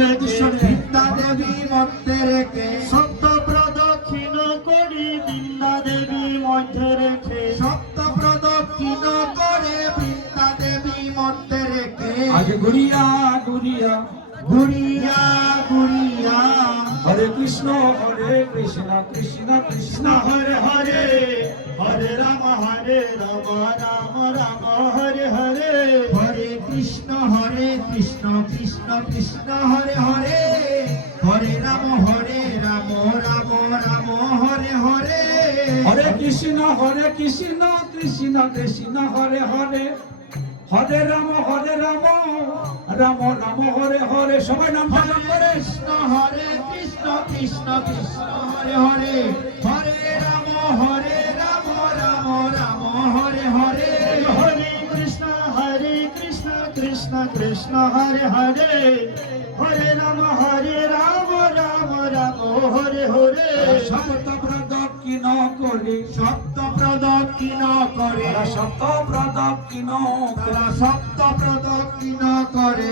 রেখে বৃন্দা দেবী মধ্যে রেখে সপ্ত প্রদক্ষিণ করি বৃন্দা দেবী মধ্যে রেখে সপ্ত প্রদক্ষিণ করে বৃন্দা দেবী মধ্যে রেখে আজ ঘুরিয়া ঘুরিয়া ঘুরিয়া ঘুরিয়া হরে কৃষ্ণ কৃষ্ণ কৃষ্ণ কৃষ্ণ হরে হরে হরে রাম রাম রাম হরে হরে হরে কৃষ্ণ কৃষ্ণ কৃষ্ণ হরে হরে হরে রাম রাম রাম হরে হরে হরে কৃষ্ণ কৃষ্ণ কৃষ্ণ হরে হরে হরে রাম রাম রাম হরে হরে সবাই নাম পালন করে কৃষ্ণ কৃষ্ণ কৃষ্ণ হরে হরে হরে রাম রাম রাম হরে হরে হরে কৃষ্ণ কৃষ্ণ কৃষ্ণ হরে হরে হরে রাম রাম রাম হরে হরে সপ্ত প্রদক্ষিণ করে সপ্ত প্রদক্ষিণ করে সপ্ত প্রদক্ষিণ তারা সপ্ত প্রদক্ষিণ করে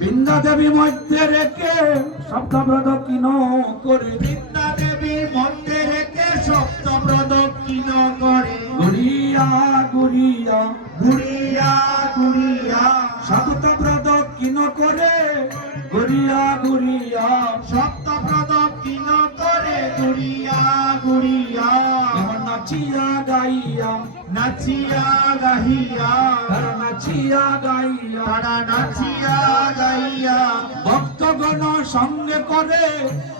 বৃন্দা দেবী মধ্যে রেখে সপ্ত প্রদক্ষিণ করে বৃন্দা দেবীর মধ্যে রেখে সপ্ত প্রদক্ষিণ করে ঘুরিয়া ঘুরিয়া ঘুরিয়া ঘুরিয়া সপ্ত প্রদক্ষিণ করে ঘুরিয়া ঘুরিয়া সপ্ত প্রদক্ষিণ করে ঘুরিয়া ঘুরিয়া এবার নাচিয়া গাইয়া নাচিয়া গাহিয়া তারা নাচিয়া গাইয়া তারা নাচিয়া গাইয়া ভক্তগণ সঙ্গে করে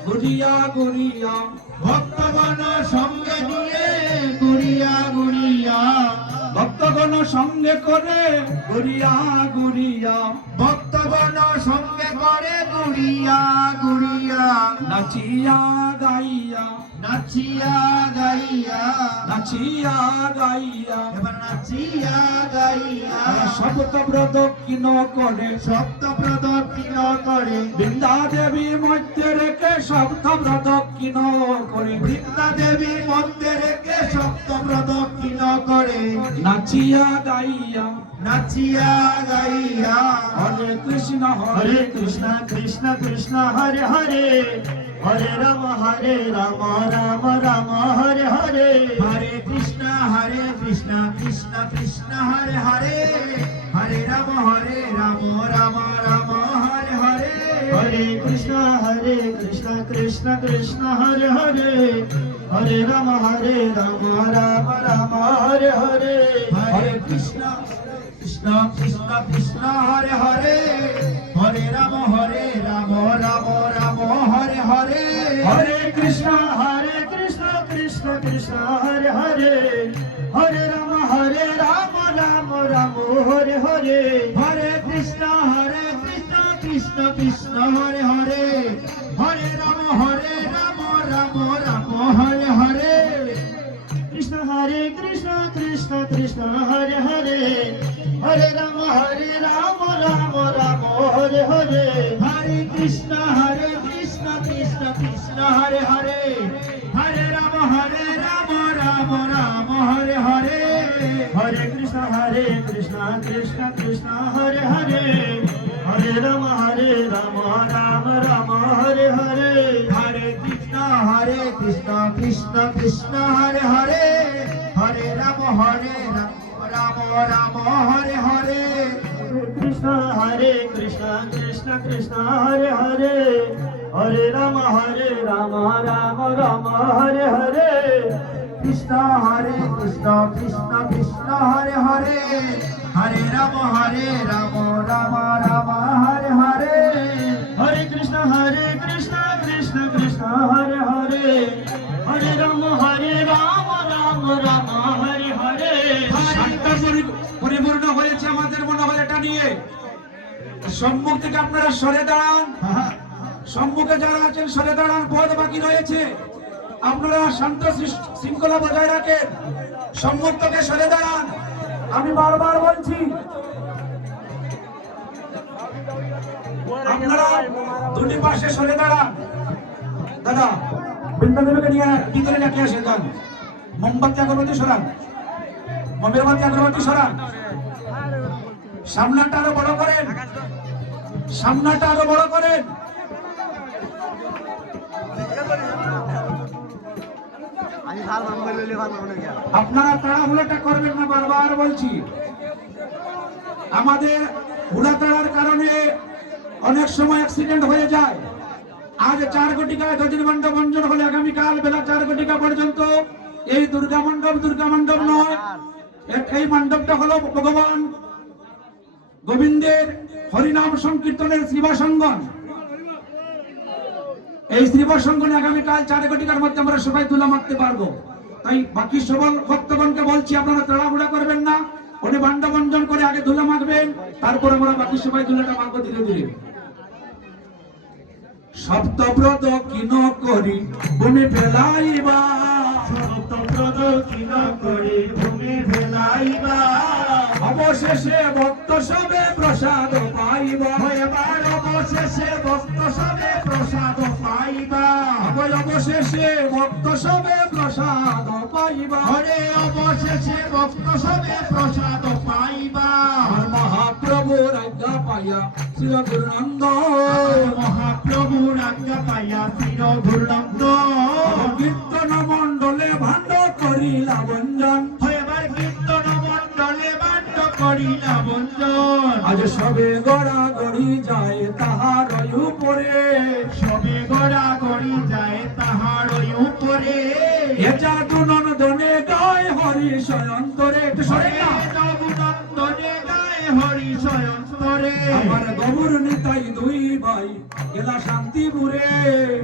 ঘুরিয়া ঘুরিয়া ভক্তগণ সঙ্গে নিয়ে ঘুরিয়া ঘুরিয়া ভক্তগণ সঙ্গে করে ঘুরিয়া ঘুরিয়া ভক্তগণ সঙ্গে করে ঘুরিয়া ঘুরিয়া নাচিয়া গাইয়া নাচিয়া গাইয়া নাচিয়া গাইয়া এবার নাচিয়া গাইয়া সপ্ত প্রদক্ষিণ করে সপ্ত প্রদক্ষিণ করে বৃন্দা দেবী মধ্যে রেখে সপ্ত প্রদক্ষিণ করে বৃন্দা দেবীর মধ্যে রেখে সপ্ত প্রদক্ষিণ করে নাচিয়া গাইয়া নাচিয়া গাইয়া হরে কৃষ্ণ হরে কৃষ্ণ কৃষ্ণ কৃষ্ণ হরে হরে হরে রাম রাম রাম হরে হরে হরে কৃষ্ণ কৃষ্ণ কৃষ্ণ হরে হরে হরে রাম রাম রাম হরে হরে হরে কৃষ্ণ কৃষ্ণ কৃষ্ণ হরে হরে হরে রাম রাম রাম হরে হরে হরে কৃষ্ণ কৃষ্ণ কৃষ্ণ কৃষ্ণ হরে হরে হরে রাম রাম রাম হরে হরে হরে কৃষ্ণ কৃষ্ণ কৃষ্ণ হরে হরে হরে রাম রাম রাম হরে হরে হরে কৃষ্ণ কৃষ্ণ কৃষ্ণ হরে হরে হরে রাম রাম রাম হরে হরে কৃষ্ণ কৃষ্ণ কৃষ্ণ হরে হরে হরে রাম রাম রাম হরে হরে হরে কৃষ্ণ কৃষ্ণ কৃষ্ণ হরে হরে হরে রাম রাম রাম হরে হরে হরে কৃষ্ণ কৃষ্ণ কৃষ্ণ হরে হরে হরে রাম রাম রাম হরে হরে হরে কৃষ্ণ কৃষ্ণ কৃষ্ণ হরে হরে হরে রাম রাম রাম হরে হরে কৃষ্ণ কৃষ্ণ কৃষ্ণ হরে হরে হরে রাম রাম রাম হরে হরে কৃষ্ণ কৃষ্ণ কৃষ্ণ কৃষ্ণ হরে হরে হরে রাম রাম রাম হরে হরে হরে কৃষ্ণ কৃষ্ণ কৃষ্ণ হরে হরে হরে রাম রাম রাম হরে হরে শান্ত পরিপূর্ণ হয়েছে আমাদের মনোবলটা নিয়ে সম্মুখ থেকে আপনারা সরে দাঁড়ান সম্মুখে যারা আছেন সরে দাঁড়ান পদ বাকি রয়েছে আপনারা শান্ত শৃঙ্খলা বজায় রাখেন সম্মুখ থেকে সরে দাঁড়ান আমি বারবার বলছি আপনারা দুটি পাশে সরে দাঁড়ান দাদা বৃন্দাদেবীকে নিয়ে ভিতরে ডাকে আসে যান মোমবাতি আগরবাতি সরান মোমবাতি আগরবাতি সরান সামনাটা আরো বড় করেন সামনাটা আরো বড় করেন আপনারা তাড়াহুড়োটা করবেন না, বারবার বলছি। আমাদের হুড়া তাড়ার কারণে অনেক সময় অ্যাক্সিডেন্ট হয়ে যায়। আজ 4 ঘটিকায় ধ্বজের মণ্ডপ মঞ্জন হলে আগামীকাল বেলা 4 ঘটিকা পর্যন্ত এই দুর্গা মণ্ডপ নয়, এই মণ্ডপটা হলো ভগবান গোবিন্দের হরিনাম সংকীর্তনের শ্রীবাসঙ্গন। এই শ্রীবাসঙ্গনে আগামীকাল 4 ঘটিকার মধ্যে আমরা সবাই দুলা মারতে পারবো। তাই বাকি সবল ভক্তগণকে বলছি, আপনারা তাড়াহুড়া করবেন না, উনি বান্ডবঞ্জন করে আগে ধুলা মাখবেন, তারপর আমরা বাকি সবাই ধুলাটা মাখবো ধীরে ধীরে। সপ্তব্রত কিন করি ভূমি ফেলাইবা, সপ্তব্রত কিন করি ভূমি ফেলাইবা, অবশেষে ভক্ত সবে প্রসাদ পাইবা, এবার অবশেষে ভক্ত সবে প্রসাদ পাইবা, অবশেষে ভক্ত সবে প্রসাদ পাইবা, হরে অবশেষে ভক্ত সবে প্রসাদ পাইবা। মহাপ্রভুর আজ্ঞা পাইয়া শ্রী গুরুনন্দ, মহাপ্রভুর আজ্ঞা পাইয়া চির ঘূর্ণন্দ, কীর্তন মণ্ডলে ভাণ্ড করিলা বঞ্জন, এবার কীর্তন মণ্ডলে ভাণ্ড করিলা বঞ্জন। আজ সবে গড়া গড়ি যায় তাহার উপরে, সবে গড়া গড়ি যায় তাহার উপরে, এ জাদু নন্দনে গায় হরি সয়ন্তরে। একটু সরে না, নন্দনে গায় হরি সয়ন্তরে। আমার গবুর নিতাই দুই ভাই গেলা শান্তিপুরে,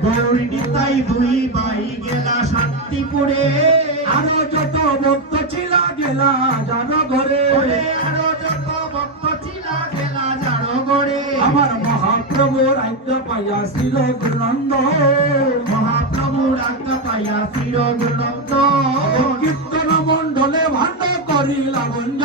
গৌর নিতাই দুই ভাই গেলা শান্তিপুরে, আরো যত ভক্ত ছিলা গেলা জানো ঘরে, আরো যত ভক্ত ছিলা গেলা জানো ঘরে। আমার মহাপ্রভুর আজ্ঞা পাইয়া শ্রী গুরুনন্দ, মহাপ্রভুর আজ্ঞা পাইয়া চির গুণন্দ, কীর্তন মণ্ডলে ভাণ্ড করিলা বঞ্জন,